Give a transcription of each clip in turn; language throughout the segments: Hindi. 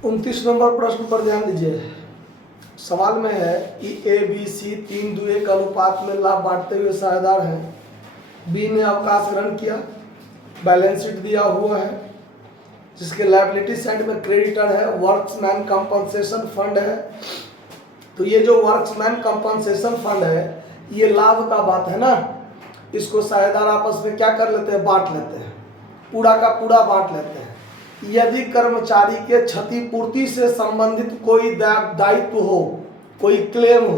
29 नंबर प्रश्न पर ध्यान दीजिए। सवाल में है कि ए बी सी 3:1 अनुपात में लाभ बांटते हुए साझेदार हैं। बी ने अवकाश ग्रहण किया, बैलेंस शीट दिया हुआ है जिसके लायबिलिटी साइड में क्रेडिटर है, वर्क्समैन कंपनसेशन फंड है। तो ये जो वर्क्समैन कंपनसेशन फंड है ये लाभ का बात है ना, इसको साझेदार आपस में क्या कर लेते हैं, बांट लेते हैं, पूरा का पूरा बांट लेते हैं। यदि कर्मचारी के क्षतिपूर्ति से संबंधित कोई दायित्व हो, कोई क्लेम हो,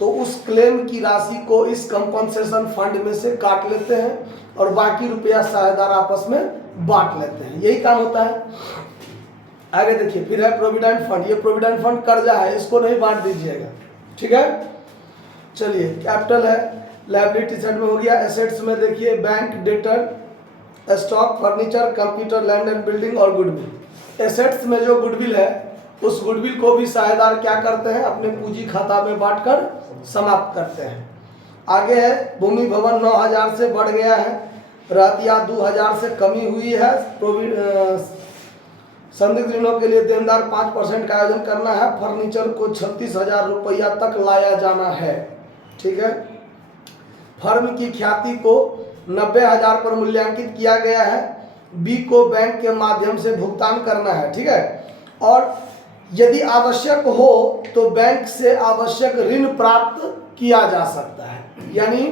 तो उस क्लेम की राशि को इस कंपनसेशन फंड में से काट लेते हैं और बाकी रुपया साझेदार आपस में बांट लेते हैं। यही काम होता है। आगे देखिए, फिर है प्रोविडेंट फंड। ये प्रोविडेंट फंड कर्जा है, इसको नहीं बांट दीजिएगा, ठीक है। चलिए, कैपिटल है, लायबिलिटी साइड में हो गया। एसेट्स में देखिए bank, debtor, stock, furniture, computer, land and building और गुडविल। एसेट्स में जो गुडविल है उस गुडविल को भी साझेदार क्या करते हैं, अपने पूंजी खाता में बांटकर समाप्त करते हैं। आगे है भूमि भवन 9000 से बढ़ गया है, रहतिया 2000 से कमी हुई है। संदिग्ध ऋणों के लिए देनदार 5% का आयोजन करना है। फर्नीचर को 36,000 रुपया तक लाया जाना है, ठीक है। फर्म की ख्याति को 90,000 पर मूल्यांकित किया गया है। बी को बैंक के माध्यम से भुगतान करना है, ठीक है। और यदि आवश्यक हो तो बैंक से आवश्यक ऋण प्राप्त किया जा सकता है, यानी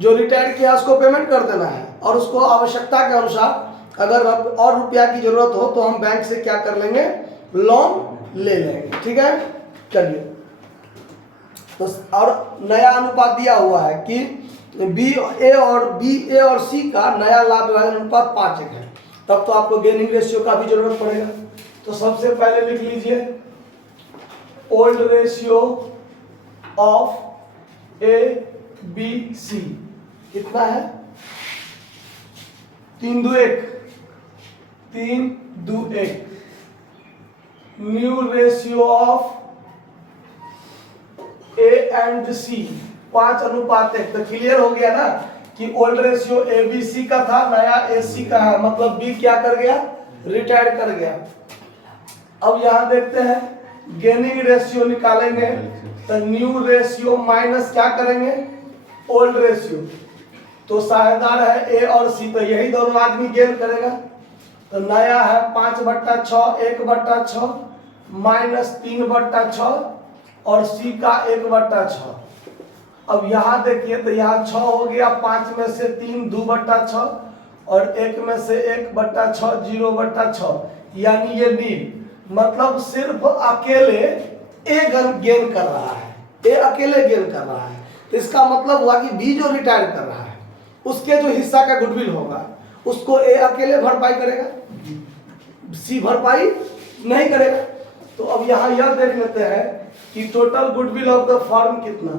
जो रिटायर किया उसको पेमेंट कर देना है और उसको आवश्यकता के अनुसार अगर और रुपया की जरूरत हो तो हम बैंक से क्या कर लेंगे, लोन ले लेंगे, ठीक है। चलिए, तो और नया अनुपात दिया हुआ है कि बी ए और सी का नया लाभ विभाजन अनुपात 5:1 है। तब तो आपको गेनिंग रेशियो का भी जरूरत पड़ेगा। तो सबसे पहले लिख लीजिए old ratio of A B C कितना है, 3:1। New ratio of A and C 5:1। तो क्लियर हो गया ना कि old ratio A B C का था, नया ए सी का है, मतलब बी क्या कर गया, रिटायर कर गया। अब यहां देखते हैं गेनिंग रेशियो निकालेंगे तो न्यू रेशियो माइनस क्या करेंगे, ओल्ड रेशियो। तो साझेदार है ए और सी, तो यही दोनों आदमी गेन करेगा। तो नया है 5/6, 1/6 माइनस 3/6 और सी का 1/6। अब यहाँ देखिए तो यहाँ 6 हो गया, 5 में से 3 2/6 और 1 में से 1/6 0/6, यानी ये नील। मतलब सिर्फ अकेले ए गेन कर रहा है, ए अकेले गेन कर रहा है। तो इसका मतलब हुआ कि बी जो रिटायर कर रहा है उसके जो हिस्सा का गुडविल होगा उसको ए अकेले भरपाई करेगा, सी भरपाई नहीं करेगा। तो अब यहाँ यह देख लेते हैं कि total goodwill of the firm कितना।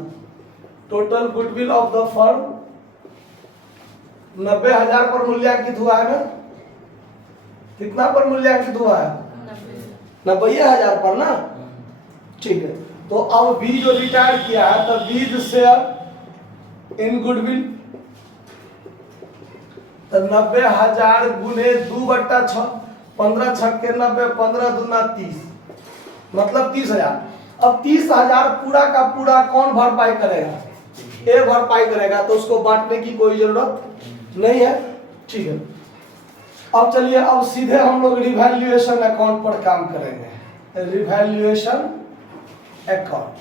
Total goodwill of the firm 90,000 पर मूल्यांकित हुआ है ना, कितना पर मूल्यांकित हुआ है, 90,000 पर ना, ठीक है। तो अब बी जो रिटायर किया है तो बी शेयर इन गुडविल, तो 90,000 गुने 2/6, 15 छक्के 90, 15 दूना 30, मतलब 30,000। अब 30,000 पूरा का पूरा कौन भरपाई करेगा, ए भरपाई करेगा, तो उसको बांटने की कोई जरूरत नहीं है, ठीक है। अब चलिए, अब सीधे हम लोग रिवैल्यूएशन अकाउंट पर काम करेंगे। रिवैल्यूएशन अकाउंट,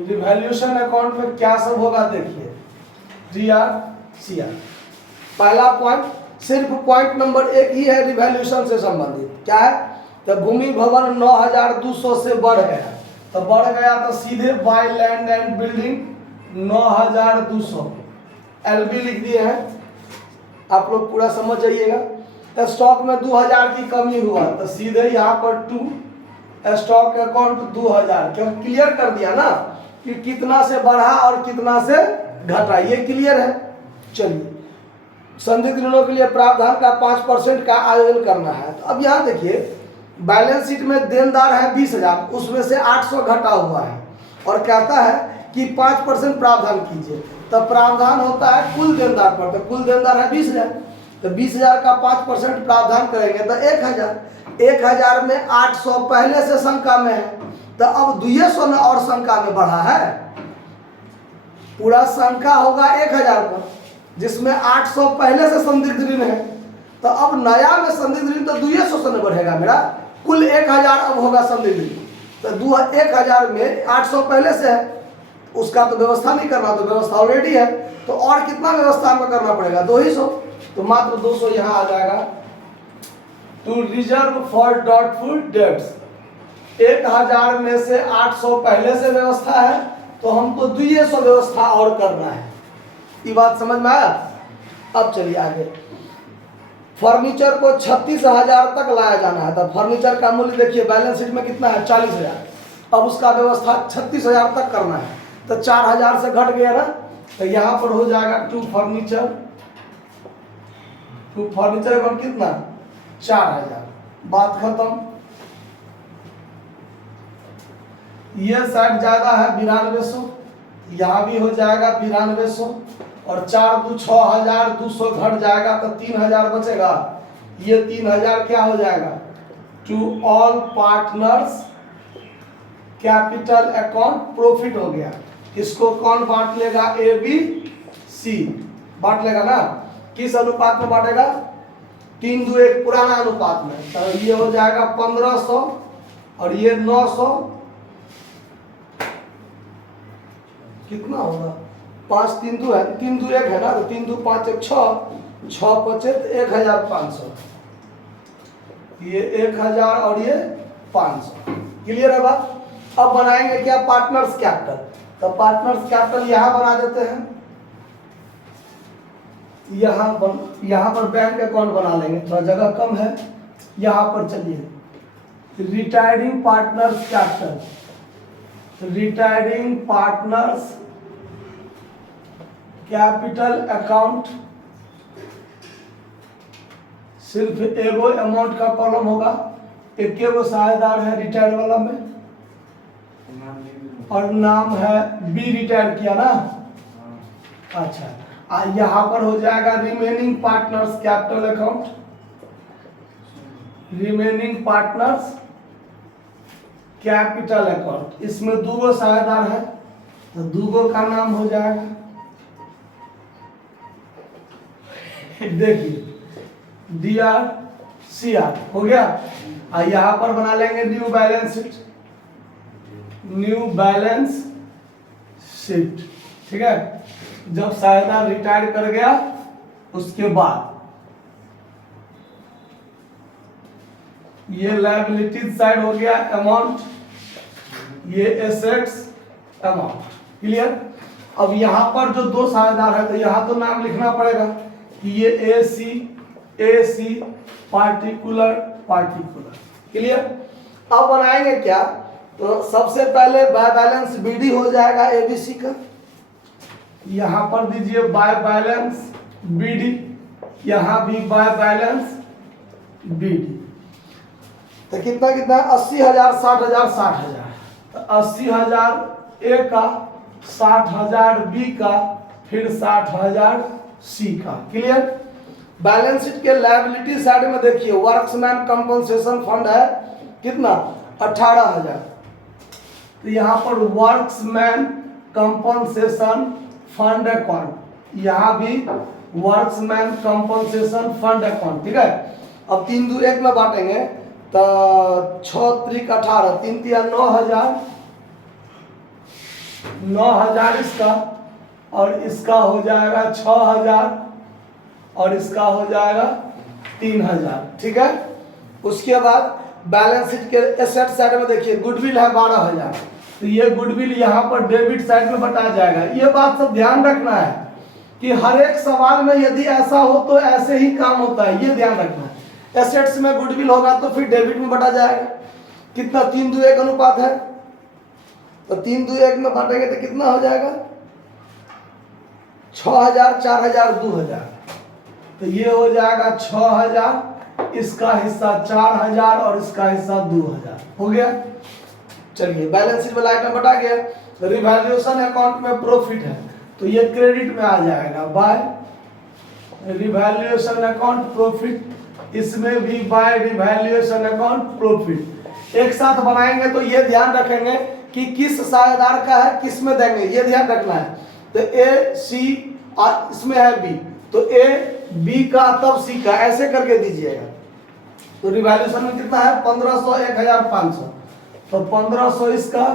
रिवैल्यूएशन अकाउंट में क्या सब होगा देखिए, जीआर सीआर। पहला पॉइंट, सिर्फ पॉइंट नंबर 1 ही है रिवैल्यूएशन से संबंधित, क्या है, तो भूमि भवन 9,200 से बढ़ गया, तो बढ़ गया तो सीधे by land and building 9,200 LB लिख दिए हैं, आप लोग पूरा समझ जाइएगा। स्टॉक में 2,000 की कमी हुआ तो सीधे यहाँ पर 2 स्टॉक अकाउंट 2,000, क्यों क्लियर कर दिया ना कि कितना से बढ़ा और कितना से घटा, ये क्लियर है। चलिए, संदिग्ध ऋणों के लिए प्रावधान का 5% का आयोजन करना है। तो अब यहाँ देखिए बैलेंस शीट में देनदार है 20,000, उसमें से 800 घटा हुआ है और कहता है कि 5% प्रावधान कीजिए। तो प्रावधान होता है कुल देनदार पर, तो कुल देनदार है 20,000, तो 20,000 का 5% प्रावधान करेंगे तो 1,000। 1,000 में 800 पहले से शंका में है, तो अब 200 में और शंका में बढ़ा है। पूरा शंका होगा 1,000 पर, जिसमें 800 पहले से संदिग्ध ऋण है, तो अब नया में संदिग्ध ऋण तो 200 से बढ़ेगा मेरा, कुल 1,000 अब होगा संदिग्ध ऋण। तो 1,000 में 800 पहले से है, उसका तो व्यवस्था नहीं करना, तो व्यवस्था ऑलरेडी है, तो और कितना व्यवस्था हमको करना पड़ेगा, 200, तो मात्र 200 यहाँ आ जाएगा। To reserve for doubtful debts, 1,000 में से 800 पहले से व्यवस्था है, तो हमको 200 व्यवस्था और करना है। ये बात समझ में आया? अब चलिए आगे। फर्नीचर को 36,000 तक लाया जाना है, तो फर्नीचर का मूल्य देखिए बैलेंस शीट में कितना है, 40,000। अब उसका व्यवस्था 36,000 तक करना है, तो 4,000 से घट गया ना, तो यहाँ पर हो जाएगा टू फर्नीचर पर कितना, 4,000। बात खत्म। ये साइड ज्यादा है 9200, यहाँ भी हो जाएगा 9200, और 4 2 6,200 घट जाएगा तो 3,000 बचेगा। ये 3,000 क्या हो जाएगा, to all partners capital account profit हो गया। इसको कौन बांट लेगा, ABC बांट लेगा ना। किस अनुपात में बांटेगा, 3:1 पुराना अनुपात में। तो ये हो जाएगा 1,500 और ये 900, कितना होगा, 5 3 2 है, 3 2 1 है ना, तो 3 2 5 1 6 6 बचे 1,500, ये 1,000 और ये 500। क्लियर है बात? अब बनाएंगे क्या, पार्टनर्स कैपिटल। तो पार्टनर्स कैपिटल यहाँ बना देते हैं, यहाँ पर बैंक अकाउंट बना लेंगे, थोड़ा जगह कम है। यहाँ पर चलिए, retiring partners capital, retiring partners capital account, सिर्फ एगो अमाउंट का कॉलम होगा, एक एगो साझेदार है रिटायर वाला में, और नाम है बी, रिटायर किया ना। अच्छा, यहाँ पर हो जाएगा remaining partners capital account, remaining partners capital account. इसमें 2 साझेदार है, तो 2 का नाम हो जाएगा, देखिए DRCR हो गया। यहाँ पर बना लेंगे new balance sheet, new balance sheet, ठीक है। जब साझेदार रिटायर कर गया उसके बाद ये लायबिलिटीज साइड हो गया अमाउंट, ये एसेट्स अमाउंट। क्लियर? अब यहाँ पर जो 2 साझेदार है, तो यहाँ तो नाम लिखना पड़ेगा कि ये AC पार्टिकुलर। क्लियर? अब बनाएंगे क्या, तो सबसे पहले बाय बैलेंस BD हो जाएगा ABC का, यहाँ पर दीजिए बाय बैलेंस BD, यहाँ भी बाय बैलेंस BD। तो कितना 80,000 60,000 60,000, तो 80,000 A का, 60,000 B का, फिर 60,000 C का। क्लियर? बैलेंस शीट के लायबिलिटी साइड में देखिए वर्क्समैन कंपनसेशन फंड है कितना, 18,000। तो यहाँ पर वर्क्समैन कंपनसेशन फंड अकाउंट, यहाँ भी वर्क्समैन कंपनसेशन फंड अकाउंट, ठीक है। अब 3 2 1 में बांटेंगे, तो 6 3 18, 3 3 9,000, 9,000 इसका, और इसका हो जाएगा 6,000, और इसका हो जाएगा 3,000, ठीक है। उसके बाद बैलेंस शीट के एसेट साइड में देखिए गुडविल है 12,000, तो ये गुडविल यहाँ पर डेबिट साइड में बटा जाएगा। ये बात सब ध्यान रखना है कि हर एक सवाल में यदि ऐसा हो तो ऐसे ही काम होता है, ये ध्यान रखना है। एसेट्स में गुडविल होगा तो फिर डेबिट में बटा जाएगा। कितना, 3 2 1 अनुपात है, तो 3 2 1 में बांटेंगे तो कितना हो जाएगा, 6,000 4,000 2,000, तो ये हो जाएगा 6,000, इसका हिस्सा 4,000 और इसका हिस्सा 2,000 हो गया। चलिए बैलेंस शीट वाला आइटम बटा गया। रिवैल्यूएशन अकाउंट में प्रॉफिट है, तो ये क्रेडिट में आ जाएगा बाय रिवैल्यूएशन अकाउंट प्रॉफिट, इसमें भी बाय रिवैल्यूएशन अकाउंट प्रॉफिट। एक साथ बनाएंगे तो ये ध्यान रखेंगे कि किस साझेदार का है, किस में देंगे, ये ध्यान रखना है। तो ए सी और इसमें है बी, तो ए बी का तब सी का, ऐसे करके दीजिएगा। तो रिवैल्यूएशन में कितना है 1500 1500, तो 1500 इसका,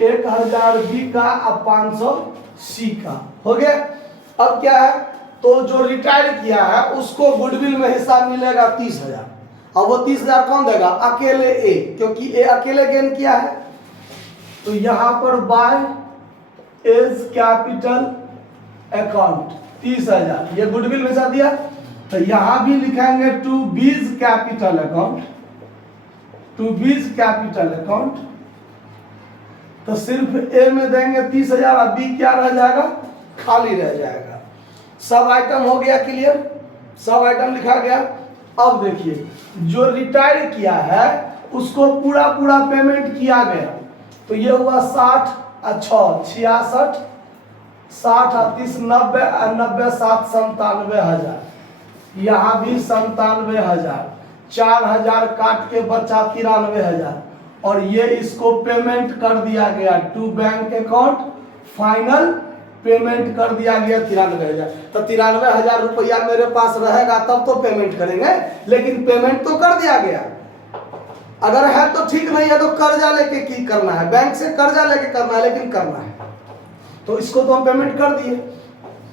1000 बी का और 500 सी का हो गया। अब क्या है, तो जो रिटायर किया है उसको गुडविल में हिस्सा मिलेगा 30,000, और वो 30,000 कौन देगा, अकेले ए, क्योंकि ए अकेले गेन किया है। तो यहां पर बाय एज कैपिटल अकाउंट 30,000 ये गुडविल में हिस्सा दिया। तो यहां भी लिखेंगे to B's capital account, to B's capital account. तो सिर्फ ए में देंगे 30,000 और बी क्या रह जाएगा, खाली रह जाएगा। सब आइटम हो गया क्लियर, सब आइटम लिखा गया। अब देखिए जो रिटायर किया है उसको पूरा पूरा पेमेंट किया गया, तो ये हुआ 60 और 6 66, 60 और 30 90 और 90 7 97,000, यहाँ भी 97,000, 4,000 काट के बचा 93,000, और ये इसको पेमेंट कर दिया गया to bank account, final payment कर दिया गया 93,000। तो 93,000 रुपया मेरे पास रहेगा तब तो पेमेंट करेंगे, लेकिन पेमेंट तो कर दिया गया। अगर है तो ठीक, नहीं है तो कर्जा लेके की करना है, बैंक से कर्जा लेके करना है, लेकिन करना है। तो इसको तो हम पेमेंट कर दिए।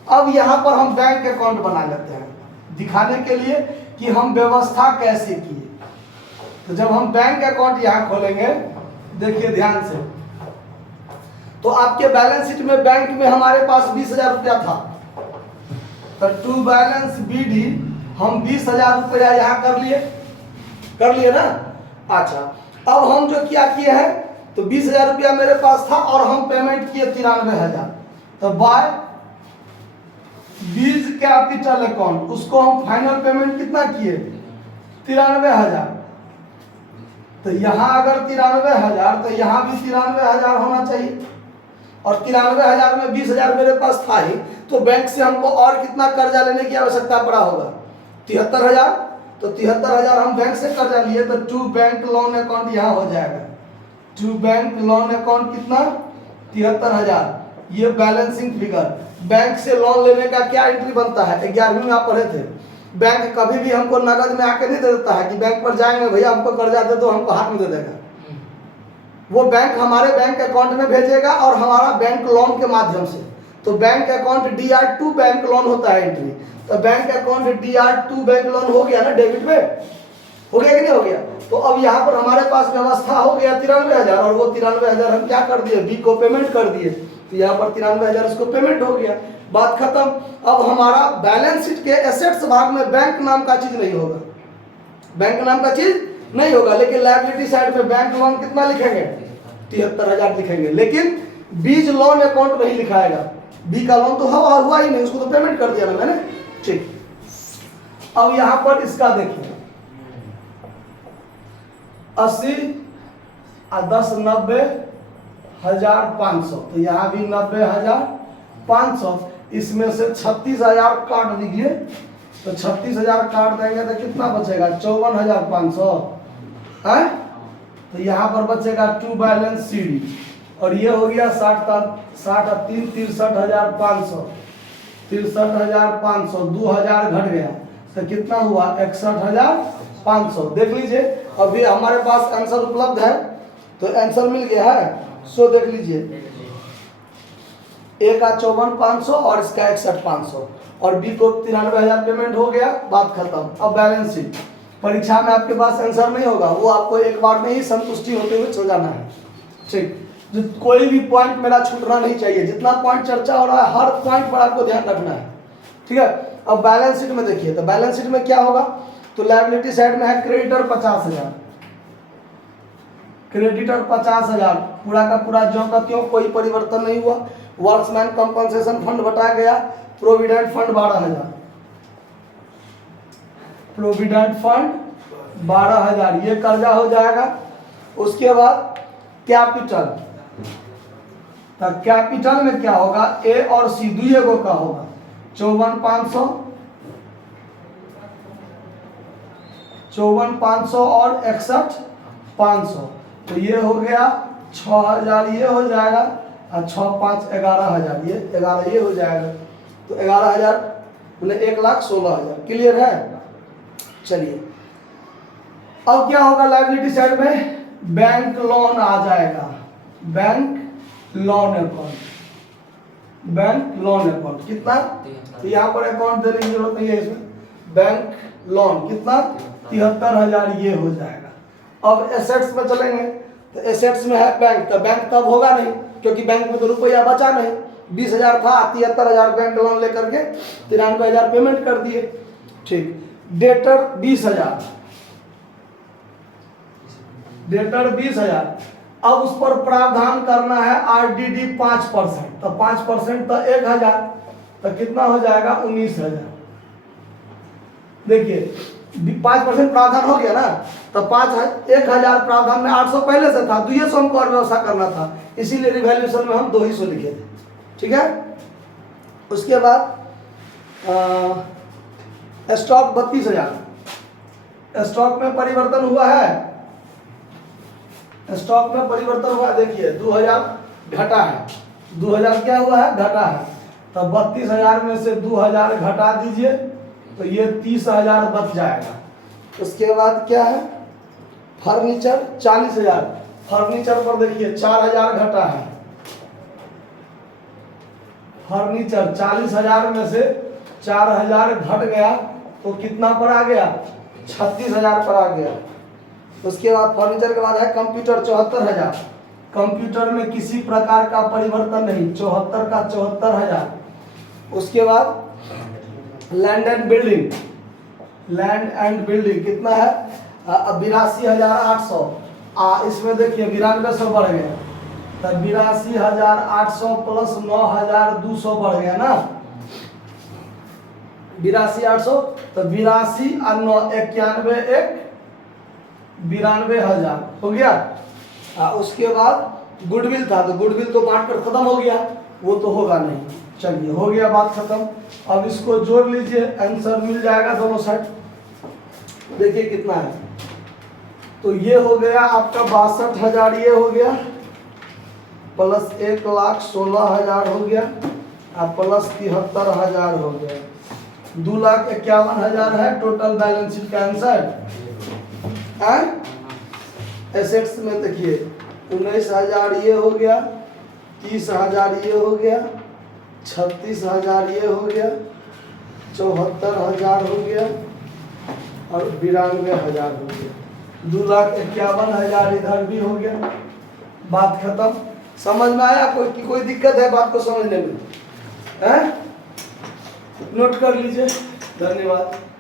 अब यहाँ पर हम बैंक अकाउंट बना लेते हैं दिखाने के लिए कि हम व्यवस्था कैसे किए। तो जब हम बैंक अकाउंट यहाँ खोलेंगे, देखिए ध्यान से, तो आपके बैलेंस शीट में बैंक में हमारे पास 20,000 रुपया था, तो टू बैलेंस बीडी हम 20,000 रुपया यहाँ कर लिए ना। अच्छा, अब हम जो क्या किए हैं, तो 20,000 रुपया मेरे पास था और हम पेमेंट किए 93,000। तो बाय बीज कैपिटल अकाउंट उसको हम फाइनल पेमेंट कितना किए 93,000। तो यहाँ अगर 93,000 तो यहाँ भी 93,000 होना चाहिए, और 93,000 में 20,000 मेरे पास था ही, तो बैंक से हमको और कितना कर्जा लेने की आवश्यकता पड़ा होगा 73,000। तो 73,000 हम बैंक से कर्जा लिए, तो टू बैंक लोन अकाउंट यहाँ हो जाएगा, टू बैंक लोन अकाउंट कितना 73,000। ये बैलेंसिंग फिगर। बैंक से लोन लेने का क्या एंट्री बनता है, 11वीं में आप पढ़े थे। बैंक कभी भी हमको नगद में आके नहीं दे देता है कि बैंक पर जाएंगे भैया हमको कर्जा दे दो, हमको हाथ में दे देगा। वो बैंक हमारे बैंक अकाउंट में भेजेगा और हमारा बैंक लोन के माध्यम से। तो bank account DR2 bank loan होता है एंट्री। तो bank account DR2 bank loan हो गया ना, डेबिट में हो गया कि नहीं हो गया। तो अब यहाँ पर हमारे पास व्यवस्था हो गया 93,000, और वो 93,000 हम क्या कर दिए, बी को पेमेंट कर दिए। तो यहाँ पर 93,000 उसको पेमेंट हो गया, बात खत्म। अब हमारा बैलेंस शीट के एसेट्स भाग में बैंक नाम का चीज नहीं होगा, बैंक नाम का चीज नहीं होगा, लेकिन लायबिलिटी साइड में बैंक लोन कितना लिखेंगे 73,000 लिखेंगे, लेकिन बीज लोन अकाउंट नहीं लिखाएगा। बी का लोन तो हुआ ही नहीं, उसको तो पेमेंट कर दिया ना मैंने, ठीक। अब यहां पर इसका देखिए 80 और 10 90,500, तो यहाँ भी 90,500, इसमें से 36,000 काट दीजिए। तो 36,000 काट देंगे तो कितना बचेगा 54,500 है। तो यहाँ पर बचेगा टू बैलेंस CD, और ये हो गया 60 और 3 63,500, 63,500, 2,000 घट गया तो कितना हुआ 61,500। देख लीजिए अभी हमारे पास आंसर उपलब्ध है, तो आंसर मिल गया है। सो देख लीजिए, ए का 54,500 और इसका 61,500, और बी को 93,000 पेमेंट हो गया, बात खत्म। अब बैलेंस शीट परीक्षा में आपके पास आंसर नहीं होगा, वो आपको एक बार में ही संतुष्टि होते हुए चल जाना है, ठीक। कोई भी पॉइंट मेरा छूटना नहीं चाहिए, जितना पॉइंट चर्चा हो रहा है हर पॉइंट पर आपको ध्यान रखना है, ठीक है। अब बैलेंस शीट में देखिए, तो बैलेंस शीट में क्या होगा, तो लायबिलिटी साइड में है क्रेडिटर 50,000, क्रेडिटर 50,000 पूरा का पूरा ज्यों का त्यों, कोई परिवर्तन नहीं हुआ। वर्क्समैन कंपनसेशन फंड बटा गया, प्रोविडेंट फंड 12,000, प्रोविडेंट फंड 12,000 ये कर्जा हो जाएगा। उसके बाद कैपिटल, तो कैपिटल में क्या होगा, ए और सी दुए गो का होगा 54,500 54,500 और 61,500, तो ये हो गया 6,000, ये हो जाएगा और 6 5 11,000, ये 11 ये हो जाएगा, तो 11,000 मतलब 1,16,000। क्लियर है? चलिए अब क्या होगा लायबिलिटी साइड में, बैंक लोन आ जाएगा, bank loan account, bank loan account कितना, तो यहाँ पर अकाउंट देने की जरूरत नहीं है इसमें, बैंक लोन कितना 73,000 ये हो जाएगा। अब एसेट्स में चलेंगे, तो एसेट्स में है बैंक, तो बैंक तब होगा नहीं क्योंकि बैंक में तो रुपया बचा नहीं, 20,000 था, 73,000 बैंक लोन लेकर के 93,000 पेमेंट कर दिए। ठीक, डेटर 20,000, डेटर 20,000, अब उस पर प्रावधान करना है आरडीडी 5%, तो 5% तो 1,000, तो कितना हो जाएगा 19,000। देखिए 5% प्रावधान हो गया ना, तो 1,000 प्रावधान में 800 पहले से था, 200 हमको और व्यवस्था करना था, इसीलिए रिवैल्यूएशन में हम 200 लिखे थे। ठीक है, उसके बाद स्टॉक 32,000, स्टॉक में परिवर्तन हुआ है, स्टॉक में परिवर्तन हुआ, देखिए 2,000 घटा है, 2,000 क्या हुआ है, घटा है, तो 32,000 में से 2,000 घटा दीजिए तो ये 30,000 बच जाएगा। उसके बाद क्या है, फर्नीचर 40,000, फर्नीचर पर देखिए 4,000 घटा है, फर्नीचर 40,000 में से 4,000 घट गया तो कितना पर आ गया, 36,000 पर आ गया। उसके बाद फर्नीचर के बाद है कंप्यूटर 74,000, कंप्यूटर में किसी प्रकार का परिवर्तन नहीं, 74 का 74,000। उसके बाद land and building, land and building कितना है 82,800, इसमें देखिए 9200 बढ़ गया, तो 82,800 प्लस 9,200 बढ़ गया ना, 82,800, तो 82 और 9 91 92,000 हो गया। उसके बाद गुडविल था, तो गुडविल तो बांट कर खत्म हो गया, वो तो होगा नहीं। चलिए हो गया बात खत्म, अब इसको जोड़ लीजिए, आंसर मिल जाएगा दोनों साइड। देखिए कितना है, तो ये हो गया आपका 62,000, ये हो गया प्लस 1,16,000 हो गया और प्लस 73,000 हो गया, 2,51,000 है टोटल बैलेंस शीट का आंसर। एसेट्स में देखिए 19,000 ये हो गया, 30,000 ये हो गया, 36,000 ये हो गया, 74,000 हो गया और 92,000 हो गया, 2,51,000 इधर भी हो गया। बात खत्म, समझ में आया? कोई दिक्कत है बात को समझने में? नोट कर लीजिए, धन्यवाद।